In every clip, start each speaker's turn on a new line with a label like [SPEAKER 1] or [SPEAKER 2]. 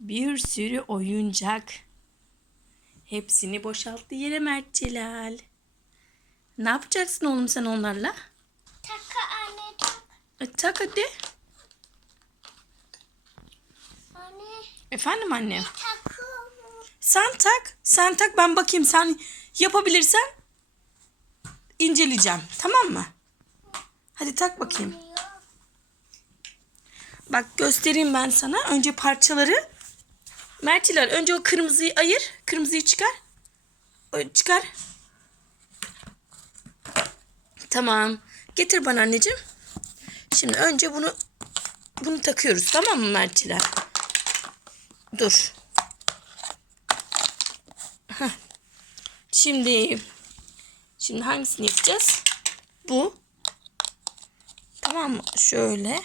[SPEAKER 1] bir sürü oyuncak. Hepsini boşalttı yere Mert Celal. Ne yapacaksın oğlum sen onlarla?
[SPEAKER 2] Taka anne tak.
[SPEAKER 1] E, tak hadi.
[SPEAKER 2] Anne
[SPEAKER 1] Efendim anne.
[SPEAKER 2] takı.
[SPEAKER 1] Sen tak. Sen tak ben bakayım sen yapabilirsen inceleyeceğim. Tamam mı? Hadi tak bakayım. Bak göstereyim ben sana. Önce parçaları. Mertiler önce o kırmızıyı ayır. Kırmızıyı çıkar. Çıkar. Tamam. Getir bana anneciğim. Şimdi önce bunu bunu takıyoruz tamam mı Mertiler? Dur. Şimdi şimdi hangisini yapacağız? Bu. Tamam mı? Şöyle.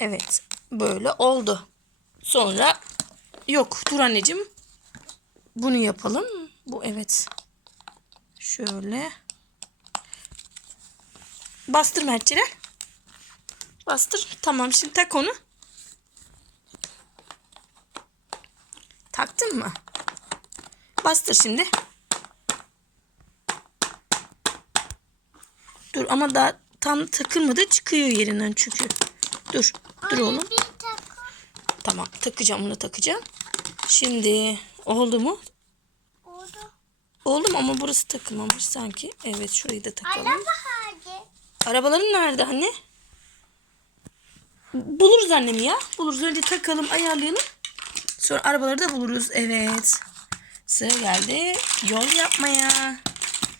[SPEAKER 1] Evet. Böyle oldu. Sonra yok. Dur anneciğim. Bunu yapalım. Bu evet. Şöyle. Bastır Mertçiler. Bastır. Tamam şimdi tak onu. Taktın mı? Bastır şimdi. Dur ama daha tam takılmadı çıkıyor yerinden çünkü. Dur. Dur oğlum. Tamam takacağım bunu takacağım. Şimdi oldu mu?
[SPEAKER 2] Oldu.
[SPEAKER 1] Oldu mu ama burası takılmamış sanki. Evet şurayı da takalım.
[SPEAKER 2] Araba hadi.
[SPEAKER 1] Arabaların nerede anne? Buluruz annem ya. Buluruz. Önce takalım ayarlayalım. Sonra arabaları da buluruz. Evet. Sıra geldi yol yapmaya.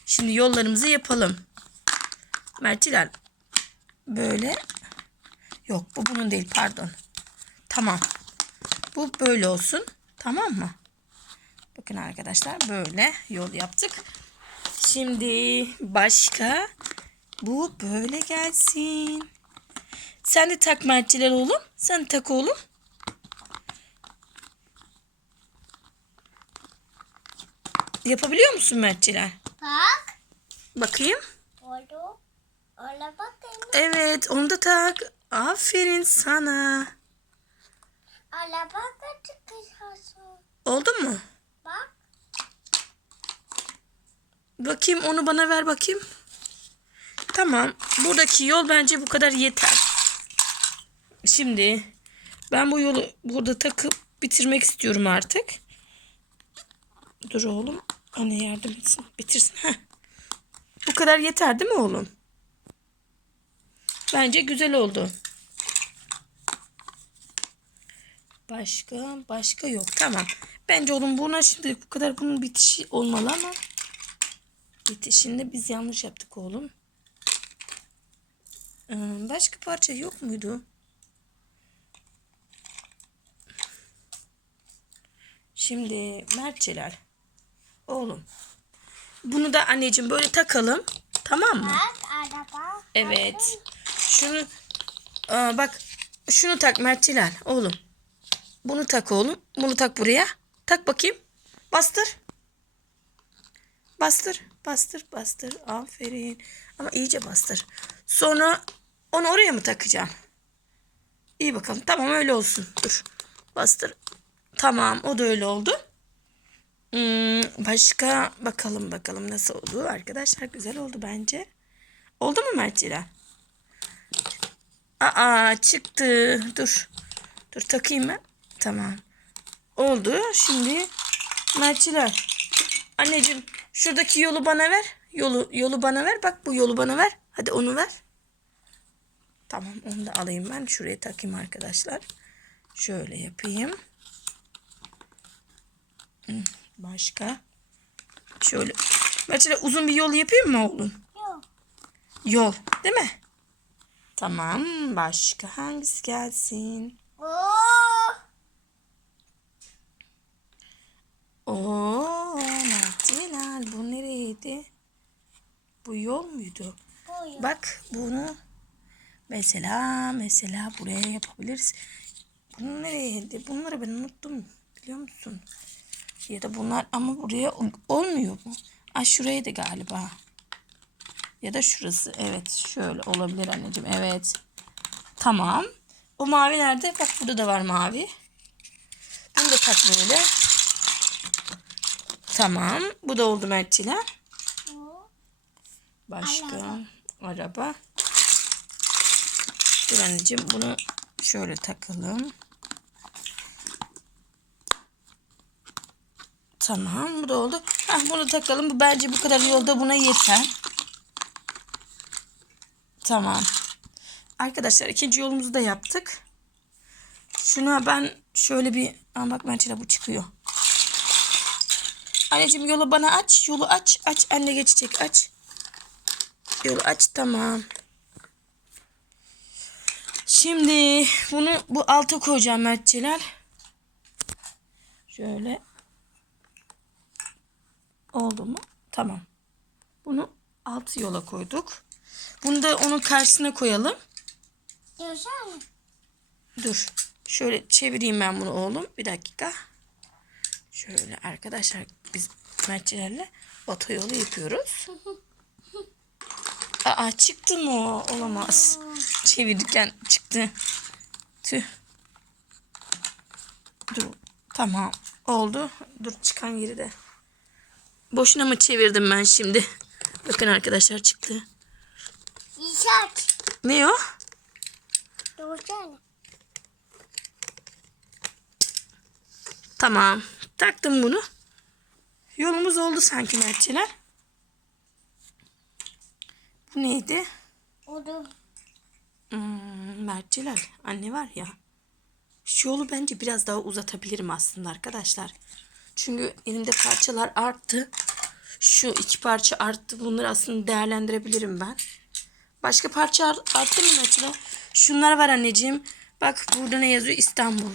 [SPEAKER 1] Şimdi yollarımızı yapalım. Mertiler. Böyle. Yok bu bunun değil pardon. Tamam. Bu böyle olsun. Tamam mı? Bakın arkadaşlar böyle yol yaptık. Şimdi başka bu böyle gelsin. Sen de tak mertçiler oğlum. Sen tak oğlum. Yapabiliyor musun mertçiler?
[SPEAKER 2] Bak.
[SPEAKER 1] Bakayım.
[SPEAKER 2] Oldu. Ola bakayım.
[SPEAKER 1] Evet onu da tak. Aferin sana.
[SPEAKER 2] Ola bak çıkıyorsun.
[SPEAKER 1] Oldu mu?
[SPEAKER 2] Bak.
[SPEAKER 1] Bakayım onu bana ver bakayım. Tamam. Buradaki yol bence bu kadar yeter. Şimdi ben bu yolu burada takıp bitirmek istiyorum artık. Dur oğlum. Anne yardım etsin. Bitirsin. Heh. Bu kadar yeter değil mi oğlum? Bence güzel oldu. Başka başka yok. Tamam. Bence oğlum buna şimdi bu kadar bunun bitişi olmalı ama bitişinde biz yanlış yaptık oğlum. Ee, Başka parça yok muydu? Şimdi Mertçeler. Oğlum. Bunu da anneciğim böyle takalım. Tamam mı? Evet. Şunu Aa, bak şunu tak Mertçiler oğlum. Bunu tak oğlum. Bunu tak buraya. Tak bakayım. Bastır. Bastır. Bastır. Bastır. Aferin. Ama iyice bastır. Sonra onu oraya mı takacağım? İyi bakalım. Tamam öyle olsun. Dur. Bastır. Tamam o da öyle oldu. Hmm, başka bakalım bakalım nasıl oldu. Arkadaşlar güzel oldu bence. Oldu mu Mertçiler? Aa çıktı. Dur. Dur takayım ben. Tamam. Oldu. Şimdi Mertçiler. Anneciğim şuradaki yolu bana ver. Yolu yolu bana ver. Bak bu yolu bana ver. Hadi onu ver. Tamam onu da alayım ben. Şuraya takayım arkadaşlar. Şöyle yapayım. Başka. Şöyle. Mertçiler uzun bir yol yapayım mı oğlum?
[SPEAKER 2] Yok.
[SPEAKER 1] Yol. Değil mi? Tamam. Başka hangisi gelsin?
[SPEAKER 2] Oo,
[SPEAKER 1] Mertcelal bu nereydi? Bu yol muydu?
[SPEAKER 2] Bu.
[SPEAKER 1] Bak bunu mesela mesela buraya yapabiliriz. Bunu nereydi? Bunları ben unuttum. Biliyor musun? Ya da bunlar ama buraya ol- olmuyor bu. Aa şuraydı galiba. Ya da şurası. Evet şöyle olabilir anneciğim. Evet. Tamam. O mavi nerede? Bak burada da var mavi. Tak böyle. Tamam. Bu da oldu Mertçiler.
[SPEAKER 2] Bu.
[SPEAKER 1] Başka
[SPEAKER 2] Araba.
[SPEAKER 1] araba. Dur anneciğim bunu şöyle takalım. Tamam bu da oldu. Heh, bunu takalım. Bu bence bu kadar yolda buna yeter. Tamam. Arkadaşlar ikinci yolumuzu da yaptık. Şuna ben şöyle bir... Aa, bak Mert'e bu çıkıyor. Anneciğim yolu bana aç. Yolu aç. Aç. Anne geçecek. Aç. Yolu aç. Tamam. Şimdi bunu bu alta koyacağım Mertçeler. Şöyle. Oldu mu? Tamam. Bunu alt yola koyduk. Bunu da onun karşısına koyalım.
[SPEAKER 2] Diyorsan mı?
[SPEAKER 1] Dur. Şöyle çevireyim ben bunu oğlum. Bir dakika. Şöyle arkadaşlar biz Mertçelerle otoyolu yapıyoruz. Aa çıktı mı? Olamaz. Çevirirken çıktı. Tüh. Dur. Tamam. Oldu. Dur çıkan yeri de. Boşuna mı çevirdim ben şimdi? Bakın arkadaşlar çıktı.
[SPEAKER 2] İşaret.
[SPEAKER 1] Ne o? Tamam. Taktım bunu. Yolumuz oldu sanki Mertçeler. Bu neydi?
[SPEAKER 2] O da.
[SPEAKER 1] Hmm, Mertçeler. Anne var ya. Şu yolu bence biraz daha uzatabilirim aslında arkadaşlar. Çünkü elimde parçalar arttı. Şu iki parça arttı. Bunları aslında değerlendirebilirim ben. Başka parça art- arttı mı Mertçeler? Şunlar var anneciğim. Bak burada ne yazıyor? İstanbul.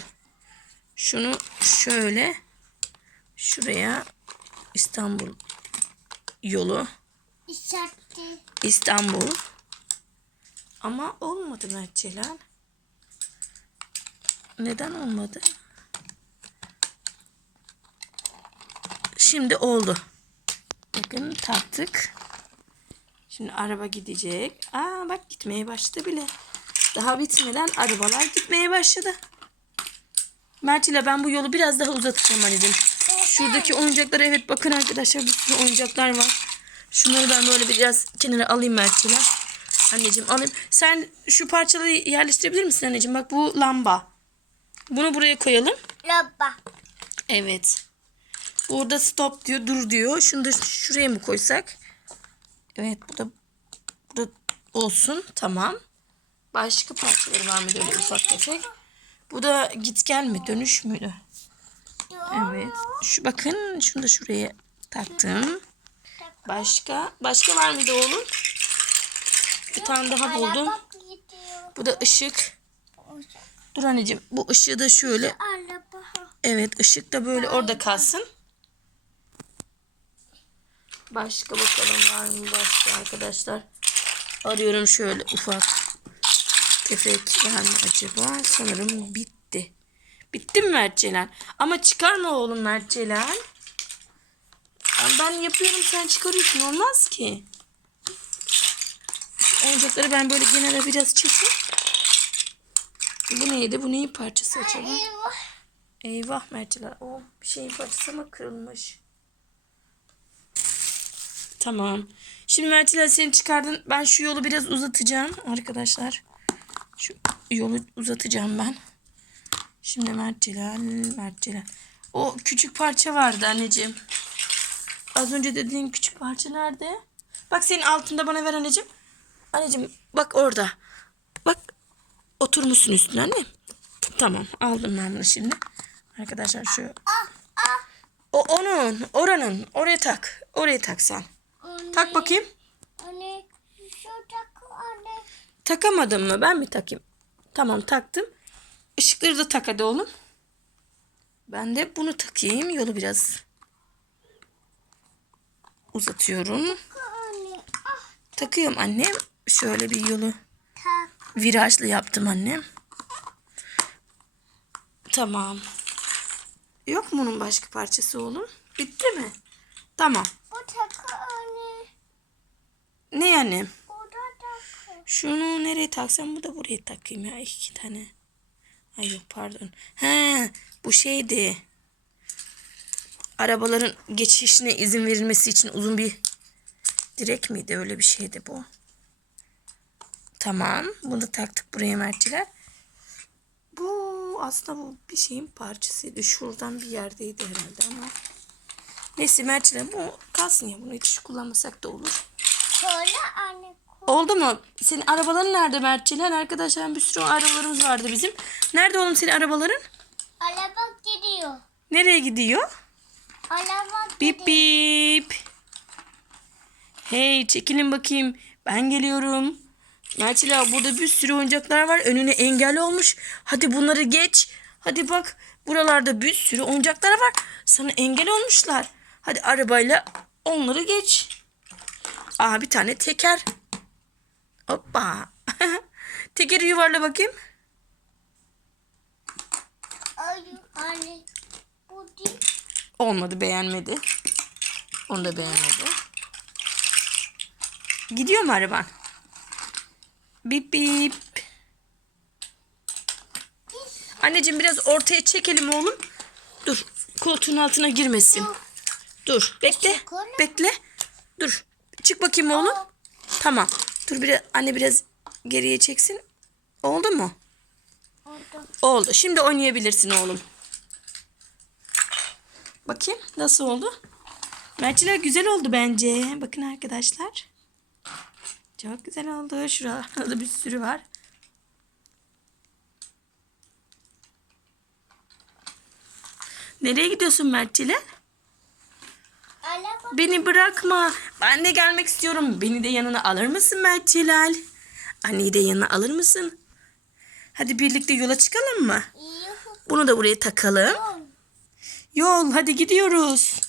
[SPEAKER 1] Şunu şöyle şuraya İstanbul yolu.
[SPEAKER 2] İşaretti.
[SPEAKER 1] İstanbul. Ama olmadı Mert Celal. Neden olmadı? Şimdi oldu. Bakın taktık. Şimdi araba gidecek. Aa bak gitmeye başladı bile. Daha bitmeden arabalar gitmeye başladı. Mert ile ben bu yolu biraz daha uzatacağım anneciğim. Şuradaki oyuncaklara evet bakın arkadaşlar bir sürü oyuncaklar var. Şunları ben böyle biraz kenara alayım Mert ile. Anneciğim alayım. Sen şu parçaları yerleştirebilir misin anneciğim? Bak bu lamba. Bunu buraya koyalım.
[SPEAKER 2] Lamba.
[SPEAKER 1] Evet. Burada stop diyor, dur diyor. Şunu da şuraya mı koysak? Evet, bu da bu da olsun. Tamam. Başka parçaları var mı böyle ufak tefek? Bu da git gel mi? Dönüş müydü? Evet. Şu bakın şunu da şuraya taktım. Başka? Başka var mıydı oğlum? Bir tane daha buldum. Bu da ışık. Dur anneciğim. Bu ışığı da şöyle. Evet ışık da böyle orada kalsın. Başka bakalım var mı başka arkadaşlar. Arıyorum şöyle ufak tefek var mı acaba? Sanırım bitti. Bitti mi Mert Celal? Ama çıkarma oğlum Mert. Ya Ben yapıyorum sen çıkarıyorsun olmaz ki. Oyuncakları ben böyle genelde biraz çekeyim. Bu neydi? Bu neyin parçası acaba?
[SPEAKER 2] Eyvah.
[SPEAKER 1] Eyvah Mert'ler. O bir şeyin parçası mı kırılmış? Tamam. Şimdi Mert'ler seni çıkardın. Ben şu yolu biraz uzatacağım arkadaşlar. Şu yolu uzatacağım ben. Şimdi Mert Celal, Mert Celal. O küçük parça vardı anneciğim. Az önce dediğin küçük parça nerede? Bak senin altında bana ver anneciğim. Anneciğim bak orada. Bak oturmuşsun üstüne anne. Tamam aldım ben bunu şimdi. Arkadaşlar şu. O onun, oranın. Oraya tak. Oraya tak sen.
[SPEAKER 2] Anne.
[SPEAKER 1] Tak bakayım.
[SPEAKER 2] Anne. Şu takı anne.
[SPEAKER 1] Takamadın mı? Ben mi takayım? Tamam taktım. Işıkları da tak hadi oğlum. Ben de bunu takayım. Yolu biraz uzatıyorum. Takıyorum annem. Şöyle bir yolu virajlı yaptım annem. Tamam. Yok mu bunun başka parçası oğlum? Bitti mi? Tamam.
[SPEAKER 2] Bu takı anne.
[SPEAKER 1] Ne annem?
[SPEAKER 2] Bu da takı.
[SPEAKER 1] Şunu nereye taksam bu da buraya takayım ya iki tane. Ay yok pardon. He bu şeydi. arabaların geçişine izin verilmesi için uzun bir direk miydi? Öyle bir şeydi bu. Tamam. Bunu taktık buraya mertçiler. Bu aslında bu bir şeyin parçasıydı. Şuradan bir yerdeydi herhalde ama. Neyse mertçiler bu kalsın ya. Bunu hiç kullanmasak da olur.
[SPEAKER 2] Şöyle anne.
[SPEAKER 1] Oldu mu? Senin arabaların nerede Mertçiler? Arkadaşlar bir sürü arabalarımız vardı bizim. Nerede oğlum senin arabaların?
[SPEAKER 2] Araba gidiyor.
[SPEAKER 1] Nereye gidiyor?
[SPEAKER 2] Araba
[SPEAKER 1] Bip bip. Hey çekilin bakayım. Ben geliyorum. Mertçiler burada bir sürü oyuncaklar var. Önüne engel olmuş. Hadi bunları geç. Hadi bak buralarda bir sürü oyuncaklar var. Sana engel olmuşlar. Hadi arabayla onları geç. Aa bir tane teker. Hoppa. Tekeri yuvarla bakayım. Olmadı beğenmedi. Onu da beğenmedi. Gidiyor mu araban? Bip bip. Anneciğim biraz ortaya çekelim oğlum. Dur. Koltuğun altına girmesin. Dur. Bekle. Bekle. Dur. Çık bakayım oğlum. Tamam. Dur biraz anne biraz geriye çeksin. Oldu mu?
[SPEAKER 2] Orada.
[SPEAKER 1] Oldu. Şimdi oynayabilirsin oğlum. Bakayım nasıl oldu? Mertçiler güzel oldu bence. Bakın arkadaşlar. Çok güzel oldu. Şurada bir sürü var. Nereye gidiyorsun Mertçiler? Beni bırakma. Ben de gelmek istiyorum. Beni de yanına alır mısın Mert Celal? Anneyi de yanına alır mısın? Hadi birlikte yola çıkalım mı? Bunu da buraya takalım. Yol hadi gidiyoruz.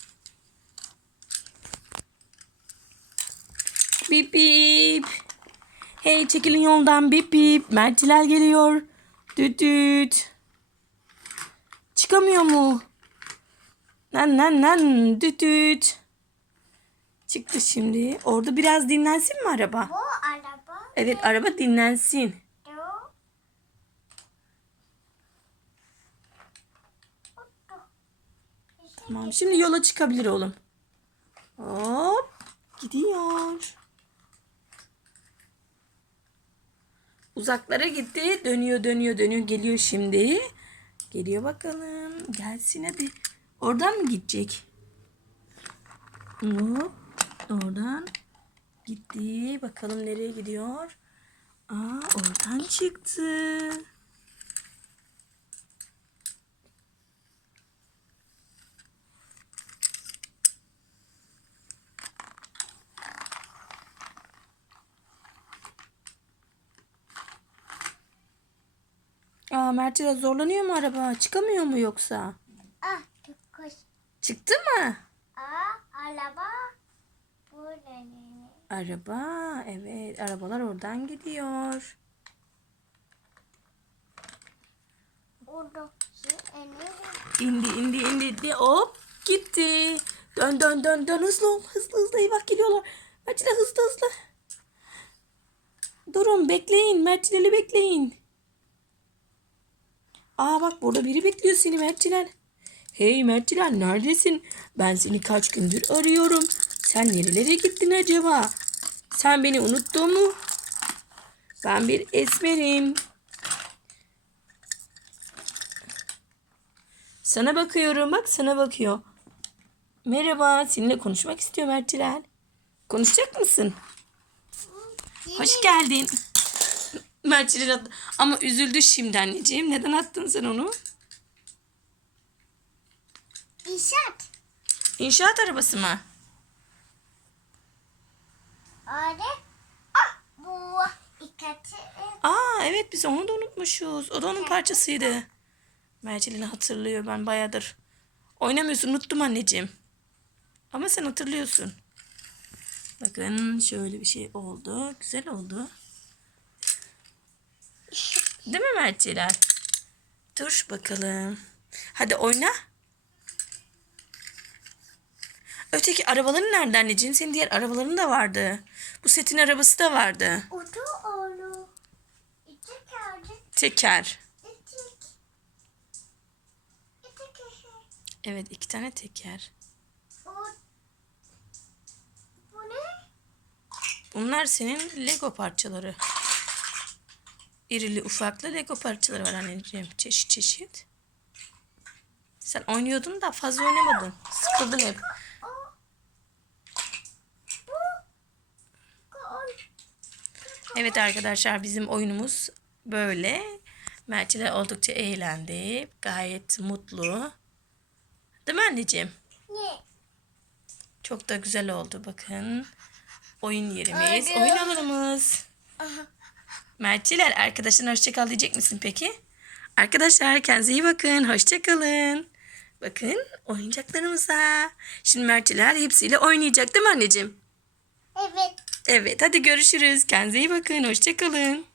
[SPEAKER 1] Bip bip. Hey çekilin yoldan bip bip. Mertçiler geliyor. Düt düt. Çıkamıyor mu? Nan nan nan düt düt. Çıktı şimdi. Orada biraz dinlensin mi araba?
[SPEAKER 2] Bu araba.
[SPEAKER 1] Evet araba dinlensin. Tamam şimdi yola çıkabilir oğlum. Hop gidiyor. Uzaklara gitti. Dönüyor dönüyor dönüyor geliyor şimdi. Geliyor bakalım. Gelsin hadi. Oradan mı gidecek? Hop. Oradan gitti. Bakalım nereye gidiyor? Aa oradan çıktı. Aa Mert'e zorlanıyor mu araba? Çıkamıyor mu yoksa? Mı?
[SPEAKER 2] Aa, araba. Bu ne?
[SPEAKER 1] Araba. Evet arabalar oradan gidiyor. İndi indi indi de hop gitti. Dön dön dön dön hızlı ol hızlı hızlı eyvah geliyorlar. Mert'le hızlı hızlı. Durun bekleyin Mert'leri bekleyin. Aa bak burada biri bekliyor seni Mert'ciler. Hey Mert'ciler neredesin? Ben seni kaç gündür arıyorum. Sen nerelere gittin acaba? Sen beni unuttun mu? Ben bir esmerim. Sana bakıyorum bak sana bakıyor. Merhaba seninle konuşmak istiyor Mert'ciler. Konuşacak mısın? Hoş geldin. Mert'ciler attı. Ama üzüldü şimdi anneciğim. Neden attın sen onu?
[SPEAKER 2] İşat.
[SPEAKER 1] İnşaat arabası mı?
[SPEAKER 2] Öyle. Ah, bu ikati.
[SPEAKER 1] Aa evet biz onu da unutmuşuz. O da onun parçasıydı. Mert'ciler hatırlıyor ben bayağıdır. Oynamıyorsun unuttum anneciğim. Ama sen hatırlıyorsun. Bakın şöyle bir şey oldu. Güzel oldu. Değil mi Mertçiler? Dur bakalım. Hadi oyna. Öteki arabaların nerede anneciğim? Senin diğer arabaların da vardı. Bu setin arabası da vardı.
[SPEAKER 2] Otu oğlu. İki kağıdı.
[SPEAKER 1] Teker.
[SPEAKER 2] Kişi.
[SPEAKER 1] Evet iki tane teker.
[SPEAKER 2] O, bu ne?
[SPEAKER 1] Bunlar senin Lego parçaları. İrili ufaklı Lego parçaları var anneciğim. Çeşit çeşit. Sen oynuyordun da fazla oynamadın. Sıkıldın hep.
[SPEAKER 2] O, bu, kol.
[SPEAKER 1] Evet arkadaşlar bizim oyunumuz böyle. Mert'le oldukça eğlendi. Gayet mutlu. Değil mi anneciğim?
[SPEAKER 2] Ne?
[SPEAKER 1] Çok da güzel oldu bakın. Oyun yerimiz,
[SPEAKER 2] Hadi.
[SPEAKER 1] oyun alanımız. Mertçiler arkadaşlar hoşçakal diyecek misin peki? Arkadaşlar kendinize iyi bakın. Hoşçakalın. Bakın oyuncaklarımıza. Şimdi Mertçiler hepsiyle oynayacak değil mi anneciğim?
[SPEAKER 2] Evet.
[SPEAKER 1] Evet hadi görüşürüz. Kendinize iyi bakın. Hoşçakalın.